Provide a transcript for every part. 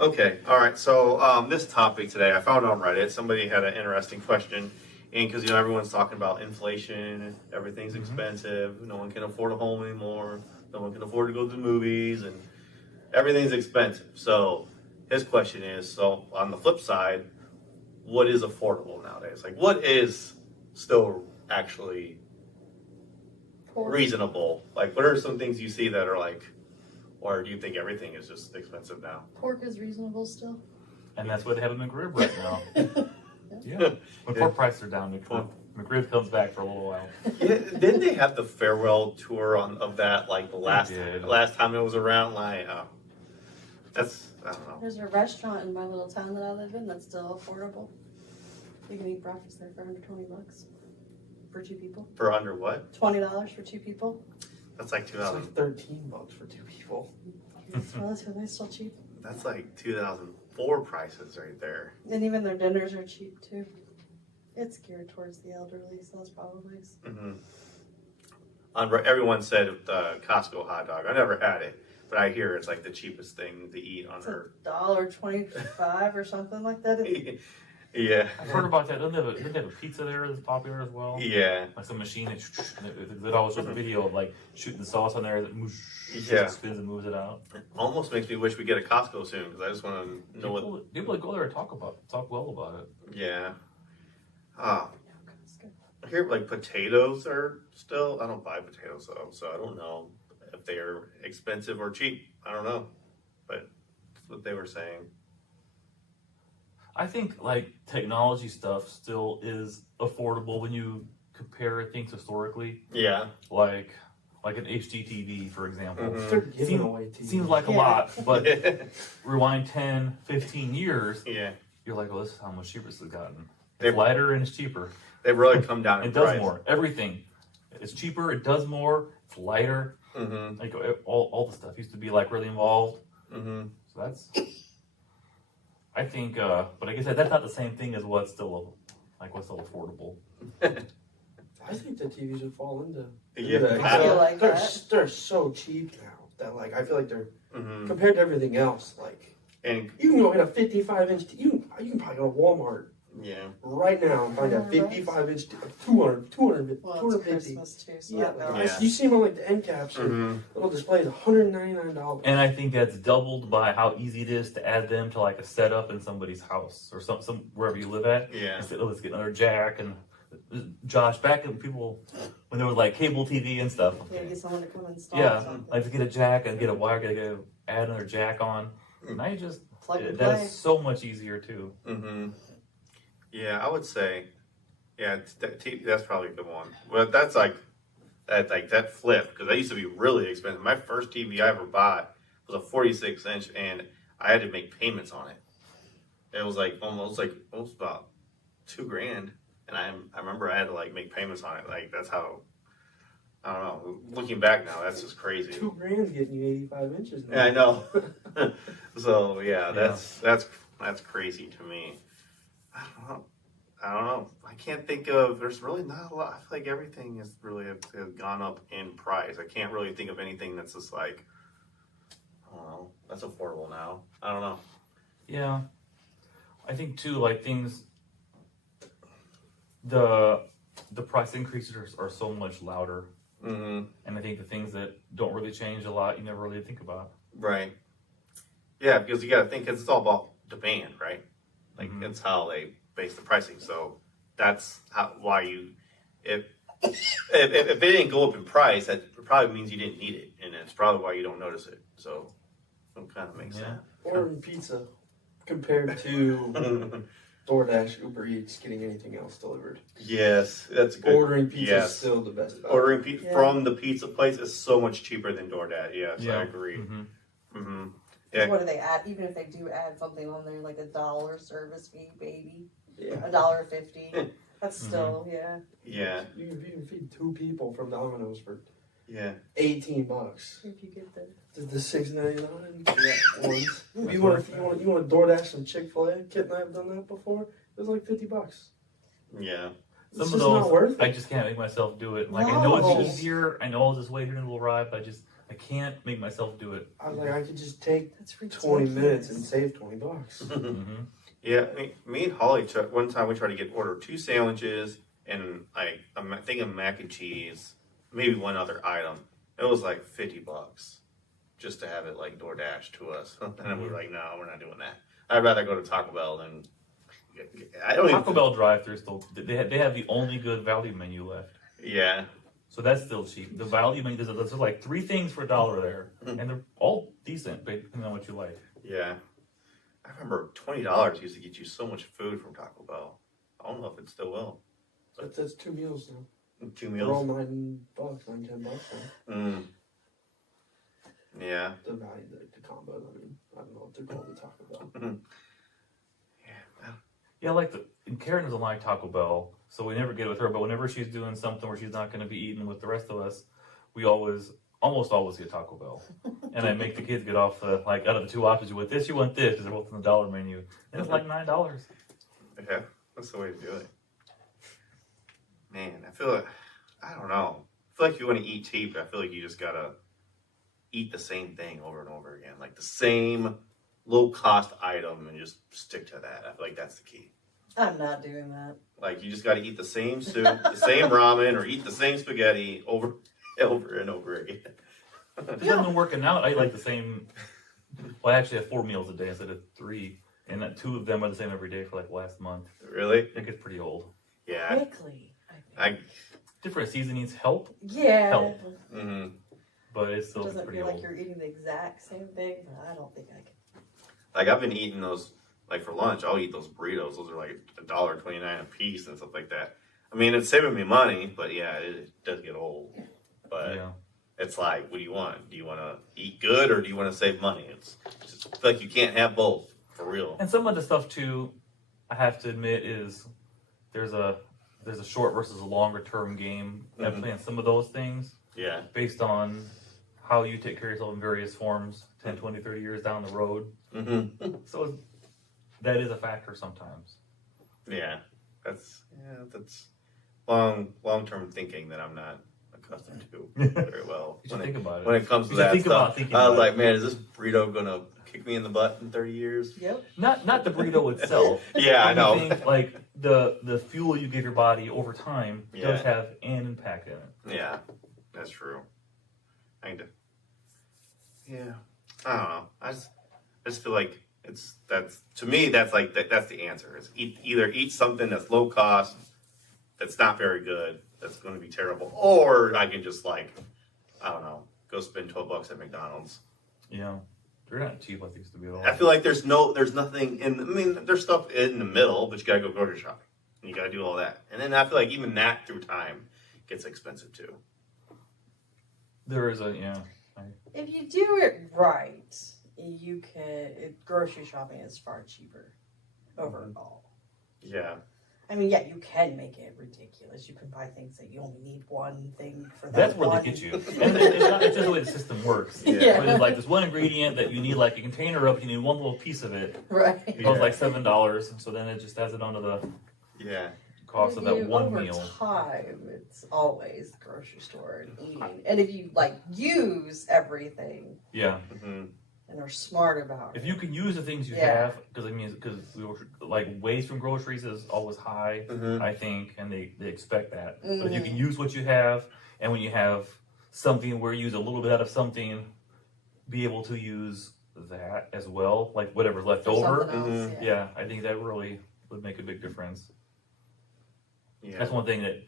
Okay, all right. So this topic today, I found on Reddit. Somebody had an interesting question, and because everyone's talking about inflation, everything's expensive. No one can afford a home anymore. No one can afford to go to the movies, and everything's expensive. So his question is: so on the flip side, what is affordable nowadays? Like, what is still actually reasonable? Like, what are some things you see that are like? Or do you think everything is just expensive now? Pork is reasonable still. And that's what they have in McRib right now. Yeah. When pork prices are down, McRib comes back for a little while. Yeah, didn't they have the farewell tour of that like the last time it was around? Like, that's I don't know. There's a restaurant in my little town that I live in that's still affordable. You can eat breakfast there for $120 for 2 people. For under what? $20 for 2 people. That's like It's like $13 for 2 people. It's relatively still cheap. That's like 2004 prices right there. And even their dinners are cheap too. It's geared towards the elderly, so that's probably. Everyone said the Costco hot dog. I never had it, but I hear it's like the cheapest thing to eat on Earth. $1.25 or something like that. Yeah, I've heard about that. Didn't they have a pizza there that's popular as well? yeah, Like some machine that always shows a video of like shooting the sauce on there that spins and moves it out. almost makes me wish we get a Costco soon because I just want to know what. People that go there and talk well about it. Yeah. I hear like potatoes are still. I don't buy potatoes though, so I don't know if they are expensive or cheap. I don't know, but that's what they were saying. I think like technology stuff still is affordable when you compare things historically. Yeah. Like an HDTV, for example. They're giving away TV. Seems like a lot, but rewind 10, 15 years, Yeah. you're like, well, this is how much cheaper this has gotten. They've- It's lighter and it's cheaper. They've really come down in It does price. more. Everything. It's cheaper, it does more, it's lighter. Like all the stuff used to be like really involved. So that's, I think, but I guess that's not the same thing as what's still affordable. I think the TVs would fall into Yeah. that. I feel like that. They're so cheap now that like I feel like they're compared to everything else. Like And you can go get a 55-inch. You can probably go to Walmart yeah. right now and find a 55-inch, 200, 200, Well, it's 250. Christmas too, so Yeah, that like, matters. you see them on like the end caps or little displays, $199. And I think that's doubled by how easy it is to add them to like a setup in somebody's house or some wherever you live at. Yeah. Instead of let's get another jack and Josh, back when when there was like cable TV and stuff. Yeah, get someone to come install Yeah, something. like to get a jack and get a wire, gotta add another jack on. Now you just Plug and that play. is so much easier too. Yeah, I would say, yeah, that's probably a good one. But that's like that flip because that used to be really expensive. My first TV I ever bought was a 46-inch, and I had to make payments on it. It was almost about $2,000, and I remember I had to like make payments on it. Like that's how. I don't know. Looking back now, that's just crazy. $2,000 getting you 85 inches now. Yeah, I know. So yeah, that's crazy to me. I don't know. I can't think of. There's really not a lot. I feel like everything has really has gone up in price. I can't really think of anything that's just like, I don't know, that's affordable now. I don't know. Yeah, I think too. Like things, the price increases are so much louder. And I think the things that don't really change a lot, you never really think about. Right. Yeah, because you got to think, because it's all about demand, right? Like it's how they base the pricing. So that's why if it didn't go up in price, that probably means you didn't need it, and that's probably why you don't notice it. So it kind of makes sense. Ordering pizza compared to DoorDash, Uber Eats, getting anything else delivered. Yes, that's good. Ordering pizza is still the best. Ordering pizza from the pizza place is so much cheaper than DoorDash. Yes, Yeah. I agree. Yeah. What do they add? Even if they do add something on there, like $1 service fee, baby, Yeah. $1.50. That's still Yeah, You can feed 2 people from Domino's for yeah. $18. If you get The $6.99 ones. You want to DoorDash some Chick-fil-A? Kit and I have done that before. It was like $50. Yeah. It's Some just of those, not worth it. I just can't make myself do it. Like I know No. it's easier. I know I'll just wait here and it'll arrive. But I can't make myself do it. I was like, I could just take That's 20 minutes and ridiculous. save $20. Mm-hmm. Yeah, me and Holly took one time. We tried to order 2 sandwiches and like I think a mac and cheese, maybe one other item. It was like $50 just to have it like DoorDash to us. And then we were like, no, we're not doing that. I'd rather go to Taco Bell than. I don't Taco even. Bell drive-thru still they have the only good value menu left. Yeah, So that's still cheap. The value menu, there's like 3 things for $1 there, and they're all decent, depending on what you like. yeah. I remember $20 used to get you so much food from Taco Bell. I don't know if it still will. That's 2 meals now. 2 They're all meals. $9, $10 now. Mm. Yeah. The value, the combos. I mean, I don't know what they're called to Taco Bell. Yeah, like Karen doesn't like Taco Bell, so we never get it with her. But whenever she's doing something where she's not going to be eating with the rest of us, we almost always get Taco Bell. And I make the kids get off like out of the 2 options, you want this, you want this, because they're both in the dollar menu. And it's like $9. Yeah, that's the way to do it. Man, I feel like, I don't know. I feel like you want to eat cheap, I feel like you just gotta eat the same thing over and over again. Like the same low cost item and just stick to that. I feel like that's the key. I'm not doing that. Like you just gotta eat the same soup, the same ramen, or eat the same spaghetti over and over again. Because I've been working out, I eat like the same. Well, I actually have 4 meals a day instead of 3, and that 2 of them are the same every day for like last month. Really? It gets pretty old. Yeah. Quickly, I think. Different seasonings help, Yeah. help. Mm-hmm. but it's It still doesn't pretty feel old. like you're eating the exact same thing, but I don't think I can. Like I've been eating those, like for lunch, I'll eat those burritos. Those are like $1.29 a piece and stuff like that. I mean, it's saving me money, but yeah, it does get old. But Yeah. it's like, what do you want? Do you want to eat good or do you want to save money? It's just I feel like you can't have both for real. And some of the stuff too, I have to admit, is there's a short versus a longer term game at Mhm. playing some of those things Yeah. based on how you take care of yourself in various forms 10, 20, 30 years down the road. Mm-hmm. So that is a factor sometimes. Yeah. That's long term thinking that I'm not accustomed to very well. You should think about it. When it comes to You should that think about stuff, thinking I was about like, man, is this burrito gonna kick me in the butt in 30 years? Yep. Not the burrito itself. Yeah, I but know. you think, like the fuel you give your body over time does Yeah. have an impact in it. Yeah, that's true. Yeah, I don't know. I just feel like that's to me that's the answer. Is either eat something that's low cost, that's not very good, that's going to be terrible, or I can just like I don't know, go spend $12 at McDonald's. Yeah. They're not cheap like they used to be at all. I feel like there's nothing in. I mean, there's stuff in the middle, but you gotta go grocery shopping. And you gotta do all that, and then I feel like even that through time gets expensive too. There is a If you do it right, you can. Grocery shopping is far cheaper overall. Yeah. I mean, yeah, you can make it ridiculous. You can buy things that you only need one thing for that. That's where one. they get you. And it's just the way the system works. Yeah. Where there's like this one ingredient that you need like a container of, you need one little piece of it. Right. It goes like $7, so then it just adds it onto the Yeah. cost of that You- one over meal. time, it's always the grocery store and eating. And if you like use everything Yeah. Mm-hmm. and are smart about If it, you can use the things you Yeah. have, because like waste from groceries is always high, Mm-hmm. I think, and they expect that. But if you Mhm. can use what you have, and when you have something where you use a little bit out of something, be able to use that as well, like whatever's left or over. something else, Mhm. Yeah, I think that really would make a big difference. Yeah. That's one thing that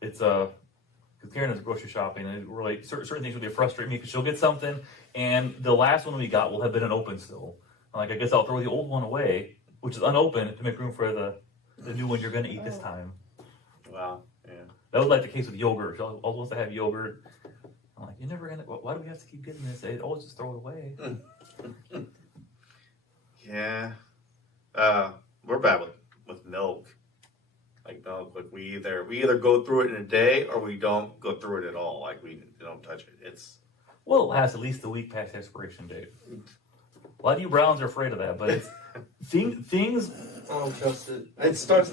it's because Karen does grocery shopping, and it really certain things really frustrate me because she'll get something, and the last one we got will have been unopened still. Like I guess I'll throw the old one away, which is unopened, to make room for the new one you're going to eat this time. Wow. Yeah. That was like the case with yogurt. She always wants to have yogurt. I'm like, you're never gonna. Why do we have to keep getting this? They always just throw it away. Yeah. We're bad with milk. Like milk, like we either go through it in a day or we don't go through it at all. Like we don't touch it. It's Well, it lasts at least a week past expiration date. A lot of you Browns are afraid of that, but it's things I don't trust it. It starts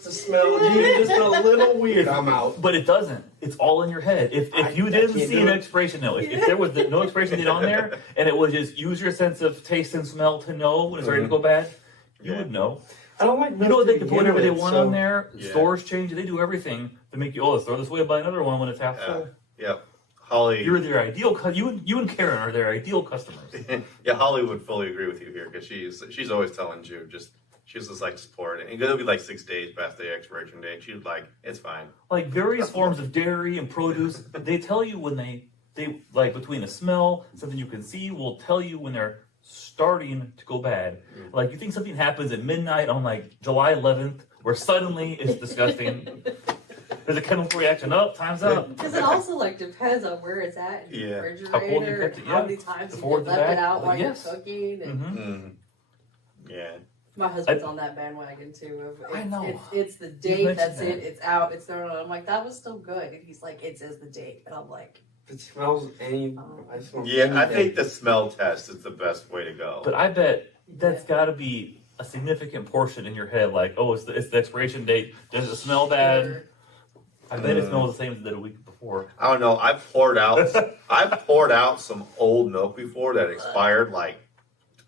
to smell even just a little weird. I'm out. But it doesn't. It's all in your head. If you I didn't can't see do an it. expiration note, if there was no expiration date on there, and it was just use your sense of taste and smell to know when it's ready to go bad, you would know. I don't like. You know they can put whatever they want on there. Yeah. Stores change. They do everything to make you. Oh, let's throw this away and buy another one when it's half full. Yep. Holly. You're their ideal. You and Karen are their ideal customers. Yeah, Holly would fully agree with you here because she's always telling Jude she's just like support it. And it'll be like 6 days past the expiration date. She's like, it's fine. Like various forms of dairy and produce, they tell you when they like between the smell, something you can see will tell you when they're starting to go bad. Like you think something happens at midnight on like July 11th where suddenly it's disgusting. There's a chemical reaction. Oh, time's up. Because it also like depends on where it's at in the Yeah. refrigerator, How cold you kept it, how yeah. many times you Before can the left it back, out while yes. you're cooking. And Mm-hmm. Yeah. my husband's on that bandwagon too. Of I know. It's the You date. mentioned That's that. it. It's out. It's thrown on. I'm like, that was still good. And he's like, it says the date, and I'm like, If it smells any. I smell Yeah, I anything. think the smell test is the best way to go. But I bet that's got to be a significant portion in your head. Like, oh, it's the expiration date. Does it smell bad? sure. I bet it smells the same as it did a week before. I don't know. I poured out some old milk before that expired like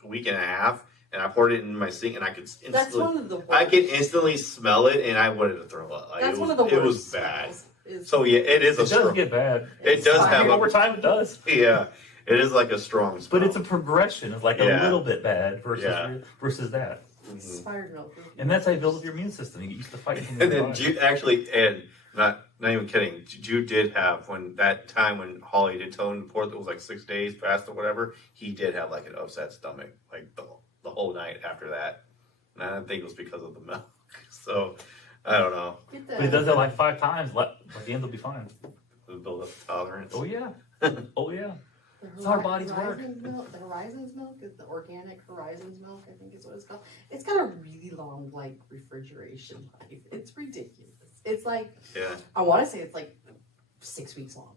a week and a half, and I poured it in my sink, and I could That's instantly, one of the worst. I could instantly smell it, and I wanted to throw up. Like, That's it one was, of the worst. It was bad. smells, is- So yeah, it is It a does strong. get bad. It does fine. have a Over time, it does. yeah. It is like a strong smell. But it's a progression. It's like Yeah. a little bit bad versus Yeah. versus that. Mhm. expired milk. And that's how you build up your immune system. You get used to fighting things. And in your then body. Jude actually, and not even kidding, Jude did have when that time when Holly did tell him to pour it was like 6 days past or whatever. He did have like an upset stomach like the whole night after that, and I think it was because of the milk. So I don't know. Get But he does that like 5 times. At the end, they'll be fine. Build up tolerance. Oh yeah. Oh yeah. The That's how our bodies work. Horizons milk, the Horizons milk is the organic Horizons milk, I think is what it's called. It's got a really long like refrigeration life. It's ridiculous. It's like Yeah. I want to say it's like 6 weeks long.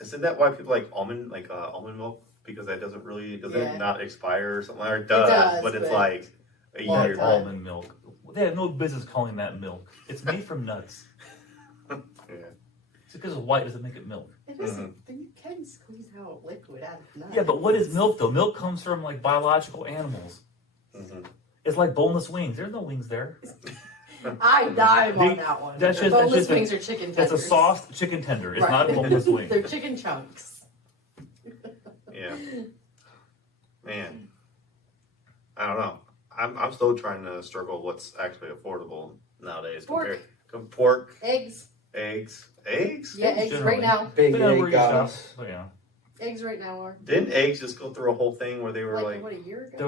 Isn't that why people like almond milk? Because that doesn't Yeah. it not expire or something? Or it does, does, but it's but like a long year. time. Almond milk. They have no business calling that milk. It's made from nuts. Yeah. Just because it's white doesn't make it milk. It isn't. But you can squeeze out liquid out of nuts. Yeah, but what is milk though? Milk comes from like biological animals. Mhm. It's like boneless wings. There's no wings there. I dive on that one. That's just- boneless that's just a- wings are chicken tenders. It's a soft chicken tender. It's Right. not a boneless wing. They're chicken chunks. Yeah. Man. I don't know. I'm still trying to struggle what's actually affordable nowadays. Pork. Pork, Eggs. eggs. Yeah, eggs Generally. right now. Big Depending on egg where you shop. gods. But yeah. Eggs right now are Didn't eggs just go through a whole thing where they were like like, what, a year ago? There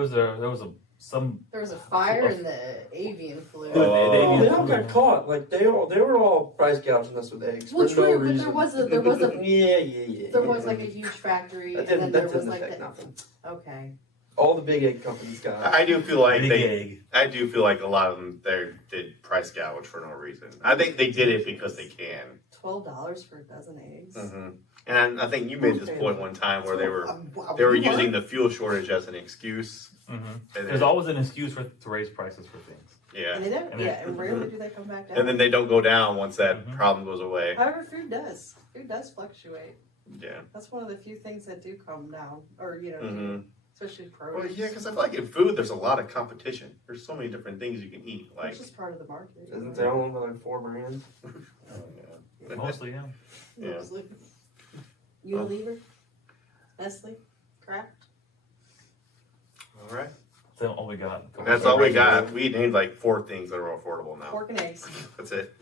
was some There was a fire in the avian flu. They- Oh, they- they all got caught. Like they were all price gouging us with eggs. Well, for no true, but reason. there was a yeah. there was like a huge factory, That and then didn't, there that was didn't like affect the, nothing. okay. All the big egg companies got it. I do feel like big they egg. I do feel like a lot of them they did price gouge for no reason. I think they did it because they can. $12 for a dozen eggs. Hmm. And I think you made this point one time where they were What? using the fuel shortage as an excuse. Mm-hmm. And There's then, always an excuse to raise prices for things. yeah, And they don't, And yeah, then- and rarely do they come back down. and then they don't go down once that Mhm. problem goes away. However, food does. Food does fluctuate. Yeah. That's one of the few things that do come down, or Hmm. especially Well, produce. yeah, because I feel like in food there's a lot of competition. There's so many different things you can eat. Like, It's just part of the market. Isn't there only like 4 brands? yeah. Mostly, yeah. Yeah. Mostly. Unilever, Nestle, Kraft. All right. That's all we got. That's all we got. We named like 4 things that are affordable now. Pork and eggs. That's it.